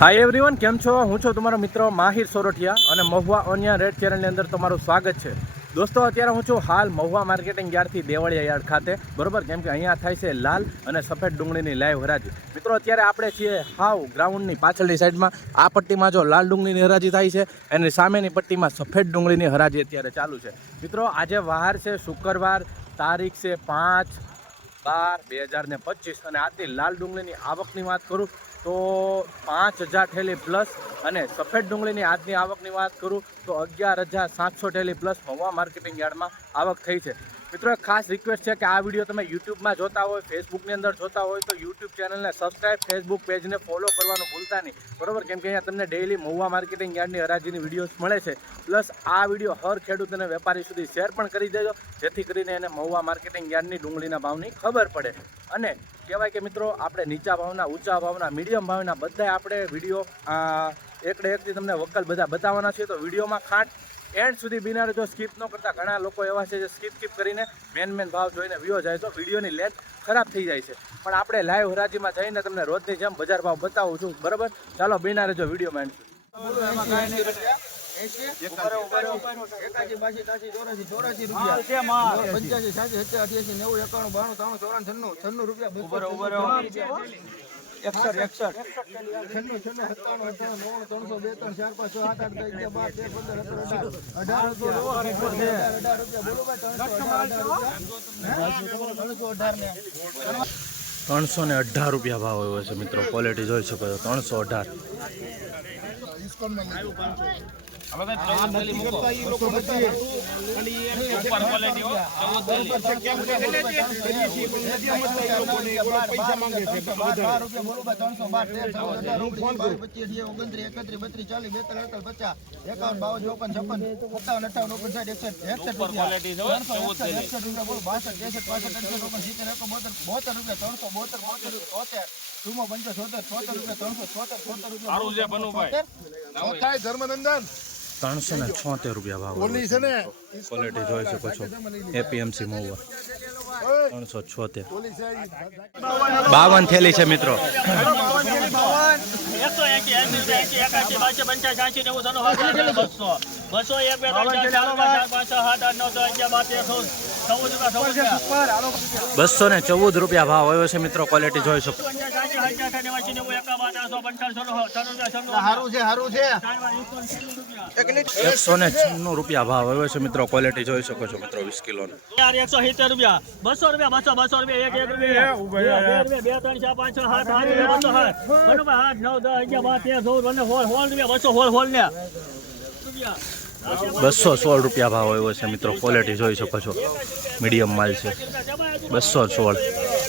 Hi everyone, કેમ છો? હું છું તમારો મિત્ર માહિર સોરઠિયા અને મહુવા ઓનિયન રેડ ચેનલની અંદર તમારું સ્વાગત છે. દોસ્તો, અત્યારે હું છું હાલ મહુવા માર્કેટિંગ યાર્ડથી દેવળિયા યાર્ડ ખાતે, બરોબર? કેમ કે અહીંયા થાય છે લાલ અને સફેદ ડુંગળીની લાઈવ હરાજી. મિત્રો, અત્યારે આપણે છીએ હાવ ગ્રાઉન્ડની પાછળની સાઈડમાં. આ પટ્ટીમાં જો લાલ ડુંગળીની હરાજી થાય છે, એની સામેની પટ્ટીમાં સફેદ ડુંગળીની હરાજી અત્યારે ચાલુ છે. મિત્રો, આજે વાર છે શુક્રવાર, તારીખ છે 5/12/2025 અને આજની લાલ ડુંગળીની આવકની વાત કરું તો 5000 થેલી પ્લસ અને સફેદ ડુંગળીની આજની આવકની વાત કરું તો 11700 થેલી પ્લસ મહુવા માર્કેટિંગ યાર્ડમાં આવક થઈ છે. મિત્રો, એક ખાસ રિક્વેસ્ટ છે કે આ વિડીયો તમે યુટ્યુબમાં જોતા હોય, ફેસબુકની અંદર જોતા હોય તો યુટ્યુબ ચેનલને સબસ્ક્રાઈબ, ફેસબુક પેજને ફોલો કરવાનું ભૂલતા નહીં, બરોબર? કેમ કે અહીંયા તમને ડેઇલી મહુવા માર્કેટિંગ યાર્ડની હરાજીની વિડીયોઝ મળે છે. પ્લસ આ વિડીયો હર ખેડૂત અને વેપારી સુધી શેર પણ કરી દેજો, જેથી કરીને એને મહુવા માર્કેટિંગ યાર્ડની ડુંગળીના ભાવની ખબર પડે. અને કહેવાય કે મિત્રો, આપણે નીચા ભાવના, ઊંચા ભાવના, મીડિયમ ભાવના બધા આપણે વિડીયો એકડે એકથી તમને વકલ બધા બતાવવાના છે. તો વિડીયોમાં ખાંટ એન્ડ સુધી બિના રહેજો, સ્કીપ ન કરતા. ઘણા લોકો એવા છે જે સ્કીપ કરીને મેન ભાવ જોઈને વિયો જાય તો વિડીયોની લેન્થ ખરાબ થઈ જાય છે. પણ આપણે લાઈવ હરાજીમાં જઈને તમને રોજની જેમ બજાર ભાવ બતાવું છું, બરાબર? ચાલો બિના રહેજો વિડીયોમાં એન્ડ સુધી. ₹318 ભાવ આવ્યો છે મિત્રો, ક્વોલિટી જોઈ શકો છો. 318. ₹376 ભાવ, ક્વોલિટી જોઈ શકો છો. એપીએમસી મહુવા 376. 52 થેલી છે મિત્રો. ₹214 ભાવ આવ્યો છે મિત્રો, ક્વોલિટી જોઈ શકો. 196 ભાવ આવ્યો છે મિત્રો, ક્વોલિટી જોઈ શકો છો મિત્રો. 20 કિલોનો ₹170. ₹200. ₹200. 216 ભાવ આવ્યો છે મિત્રો, ક્વોલિટી જોઈ શકો છો. મીડિયમ માલ છે. 216,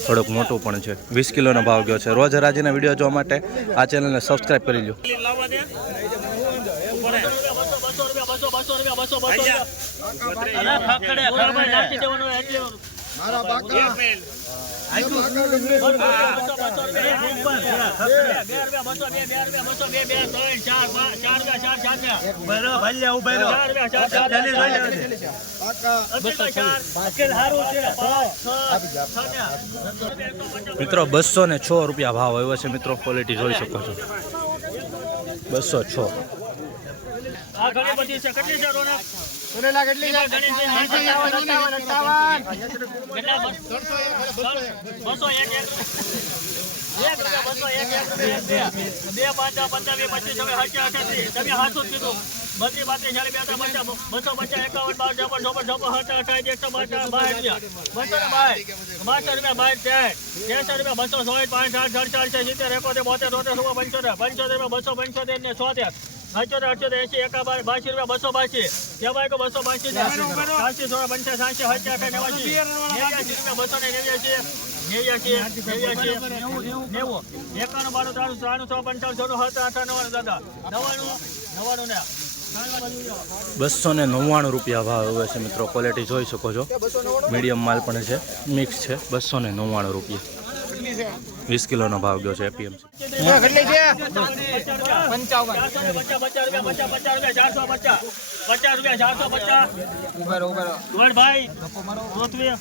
થોડુંક મોટું પણ છે. 20 કિલોનો ભાવ ગયો છે. રોજ હરાજીના વિડીયો જોવા માટે આ ચેનલને સબસ્ક્રાઈબ કરી લો. મિત્રો, ₹206 ભાવ આવ્યો છે મિત્રો, ક્વોલિટી જોઈ શકો છો. 206. ₹299 ભાવ આવ્યો છે મિત્રો, ક્વોલિટી જોઈ શકો છો. મીડિયમ માલ પણ છે, મિક્સ છે. ₹299. 20 કિલોનો ભાવ ગયો છે એપીએમસી. રૂપિયા 450 ભાઈ પૃથ્વી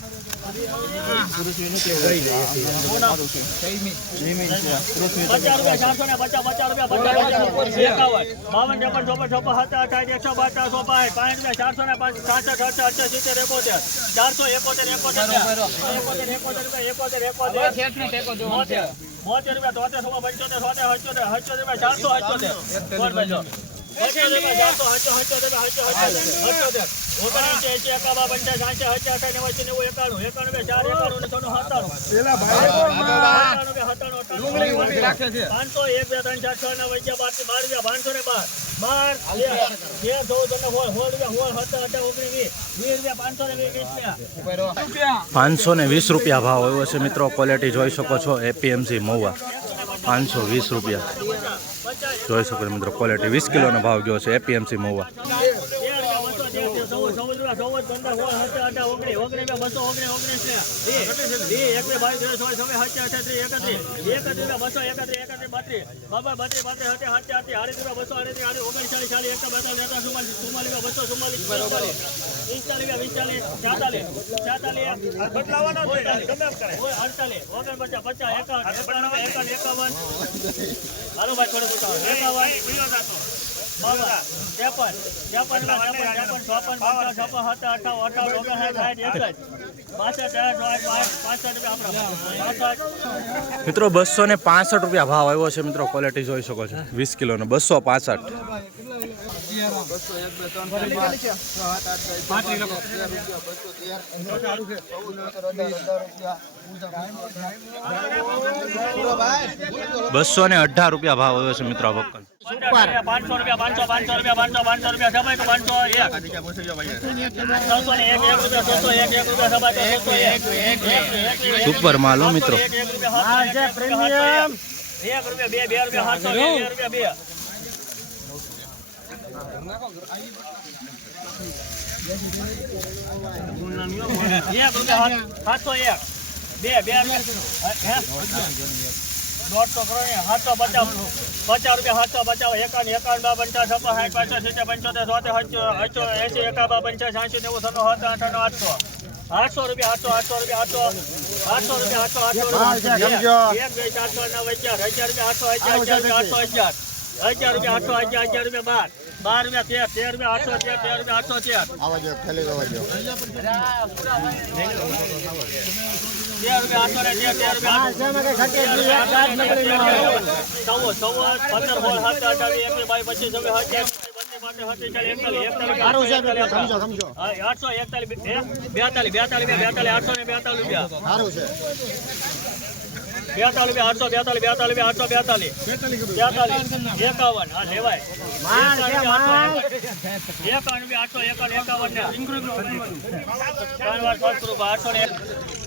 520 રૂપિયા ભાવ આવ્યો છે મિત્રો. ક્વોલિટી જોઈ શકો છો. એપીએમસી મહુવા 520 રૂપિયા જોઈ શકો છો મિત્રો. ક્વોલિટી 20 કિલોનો ભાવ ગયો છે એપીએમસી મહુવા. મિત્રો 265 રૂપિયા ભાવ આવ્યો છે મિત્રો. ક્વોલિટી જોઈ શકો છો. 20 કિલોનો 265. ₹218 રૂપિયા ભાવ આવ્યો છે મિત્રો. આ વક્કલ 500 રૂપિયા 500 સુપર માલ હો મિત્રો. પ્રીમિયમ 1 રૂપિયા 2 રૂપિયા 851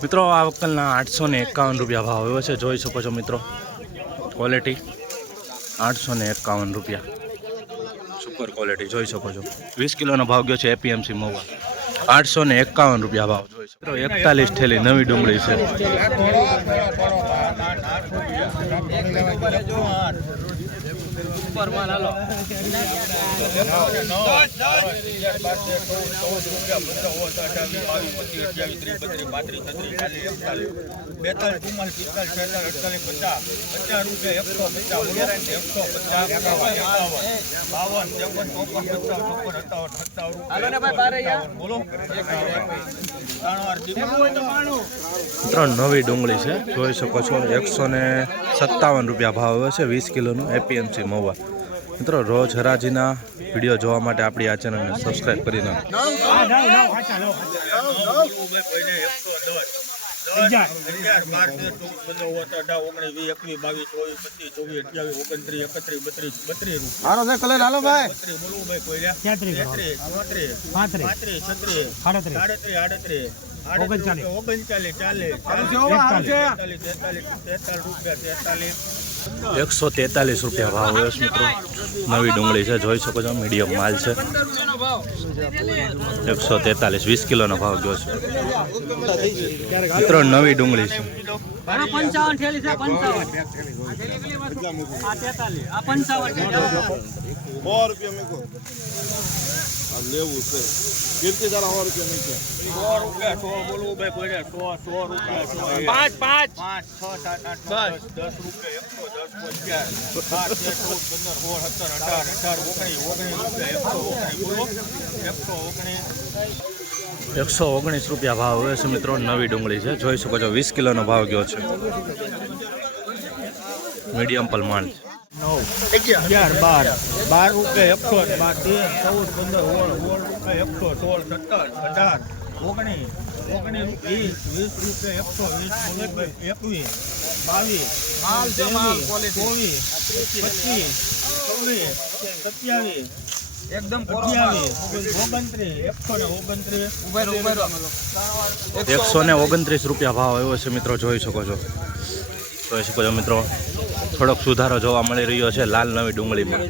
મિત્રો. આ વક્કલના 851 રૂપિયા ભાવ આવ્યો છે. જોઈ શકો છો મિત્રો. ક્વોલિટી 851 રૂપિયા સુપર ક્વોલિટી જોઈ શકો છો. 20 કિલોનો ભાવ ગયો છે એપીએમસી મહુવા. 851 રૂપિયા ભાવ જોઈ શકો. 41 થેલી નવી ડુંગળી છે. ઉપર માલ હાલો નવી ડુંગળી છે જોઈ શકો છો. 157 રૂપિયા ભાવ આવે છે 20 કિલોનું એપીએમસી મહુવા. મિત્રો રોજ હરાજીના વિડીયો જોવા માટે આપણી આ ચેનલને સબસ્ક્રાઇબ કરી નાખો. ₹143 રૂપિયા ભાવ હોય મિત્રો. નવી ડુંગળી છે જોઈ શકો છો. મીડિયમ માલ છે. 143 20 કિલોનો ભાવ ગયો છે મિત્રો. નવી ડુંગળી છે. 55 થેલી છે 55 આ 43 આ 55 100 રૂપિયા મેકો આ લેવું છે કીર્તિ તારા 100 રૂપિયા મેકે 100 રૂપિયા 100 બોલવું ભાઈ કોઈ 100 રૂપિયા 5 10 રૂપિયા 110 રૂપિયા 119 રૂપિયા ભાવ હોય છે મિત્રો. નવી ડુંગળી છે, જોઈ શકો છો 20 કિલોનો ભાવ ગયો છે. મીડિયમ પલ માલ છે. 11 12 રૂપિયા 100 12 13 14 15 16 129 રૂપિયા ભાવ આવ્યો છે મિત્રો. જોઈ શકો છો મિત્રો. થોડોક સુધારો જોવા મળી રહ્યો છે લાલ નવી ડુંગળીમાં.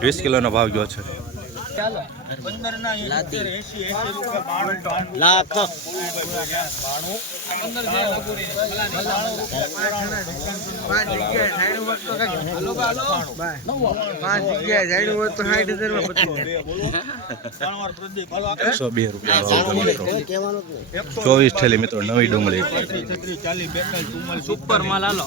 20 કિલોનો ભાવ ગયો છે. 15 ના 80 રૂપિયા 102 રૂપિયા ભાવ મિત્રો. 24 થેલી મિત્રો નવી ડુંગળી. સુપર માલ આલો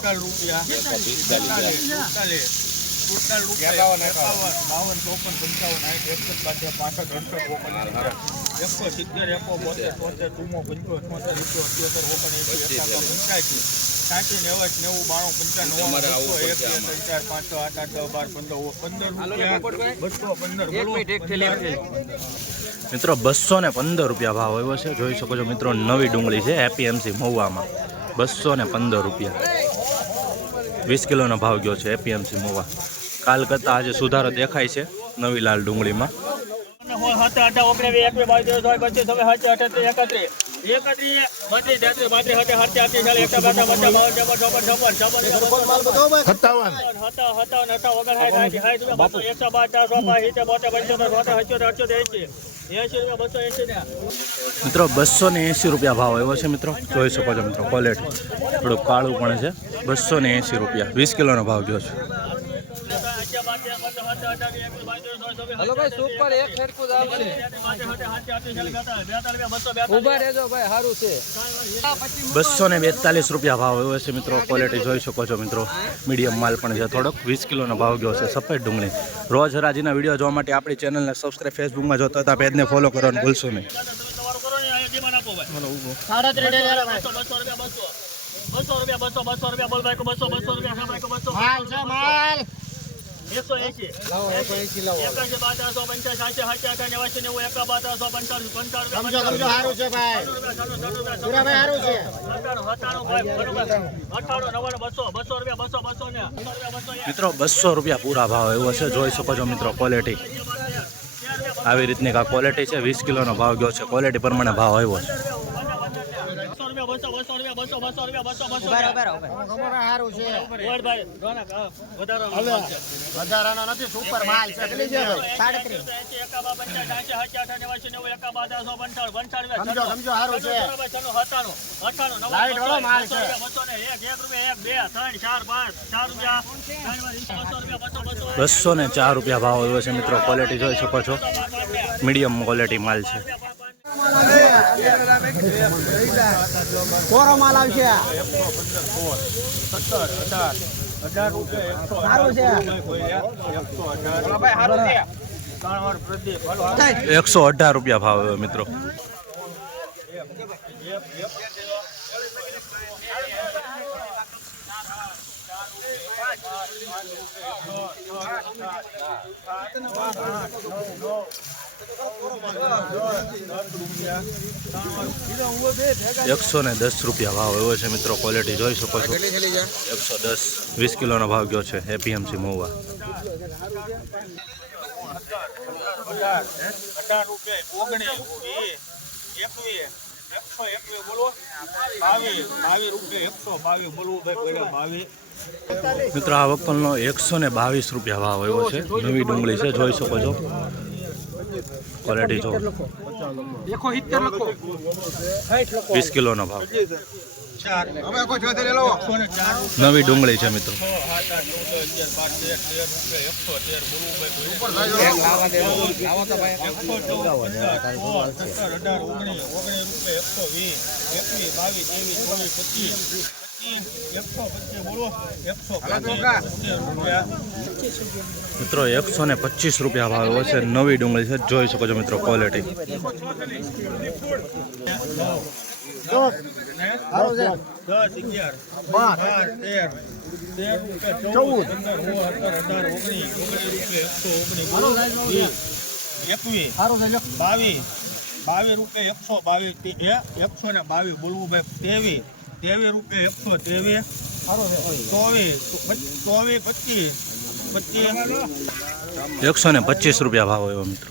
મિત્રો 215 રૂપિયા ભાવ આવ્યો છે. જોઈ શકો છો મિત્રો નવી ડુંગળી છે એપીએમસી મહુવામાં. 215 રૂપિયા 20 કિલોનો ભાવ ગયો છે એપીએમસી મહુવા. કાલ કરતાં આજે સુધારો દેખાય છે નવી લાલ ડુંગળીમાં. 280 રૂપિયા ભાવ આવ્યો છે મિત્રો. જોઈ શકો છો મિત્રો ક્વોલિટી થોડુંક કાળું પણ છે. 280 રૂપિયા 20 કિલોનો ભાવ ગયો છે. હલો ભાઈ સુપર એક સરખું જ આવશે. ઉભા રહેજો ભાઈ સારું છે. 242 રૂપિયા ભાવ આવ્યો છે મિત્રો. ક્વોલિટી જોઈ શકો છો મિત્રો. મીડિયમ માલ પણ છે થોડોક. 20 કિલોનો ભાવ ગયો છે સફેદ ડુંગળી. રોજ હરાજીના વિડીયો જોવા માટે આપણી ચેનલને સબસ્ક્રાઈબ, ફેસબુકમાં જોતા હતા પેજને ફોલો કરવાનું ભૂલશો નહીં. 200 રૂપિયા પૂરા ભાવ આવ્યો છે. જોઈ શકો છો મિત્રો ક્વોલિટી આવી રીતની આ ક્વોલિટી છે. 20 કિલોનો ભાવ ગયો છે. ક્વોલિટી પ્રમાણે ભાવ આવ્યો છે. વધારાનો નથી સુપર માલ છે. 204 રૂપિયા ભાવ આવ્યો છે મિત્રો. ક્વોલિટી જોઈ શકો છો. મીડિયમ ક્વોલિટી માલ છે. કોરો માલ આવશે. 118 રૂપિયા ભાવ આવ્યો મિત્રો. ₹110 રૂપિયા ભાવ આવ્યો છે મિત્રો. ક્વોલિટી જોઈ શકો છો. 110 20 કિલોનો ભાવ ગયો છે એપીએમસી મહુવા. 22 મિત્રો આ વકલનો 122 રૂપિયા ભાવ આવ્યો છે. નવી ડુંગળી છે, જોઈ શકો છો. ક્વોલિટી જો 20 કિલોનો ભાવ. 4 હવે કોઈ જોઈ લે લો 104 નવી ડુંગળી છે મિત્રો 6 7 8 9 10 11 12 13 13 રૂપિયા 113 બોલવું ભાઈ ઉપર થાય લાવા દે લાવો તો ભાઈ 125 રૂપિયા ભાવ હોય છે નવી ડુંગળી છે જોઈ શકો છો મિત્રો ક્વોલિટી 22 રૂપિયા 122 બોલવું ભાઈ 23 રૂપિયા 123 24 25 125 રૂપિયા ભાવ હોય મિત્રો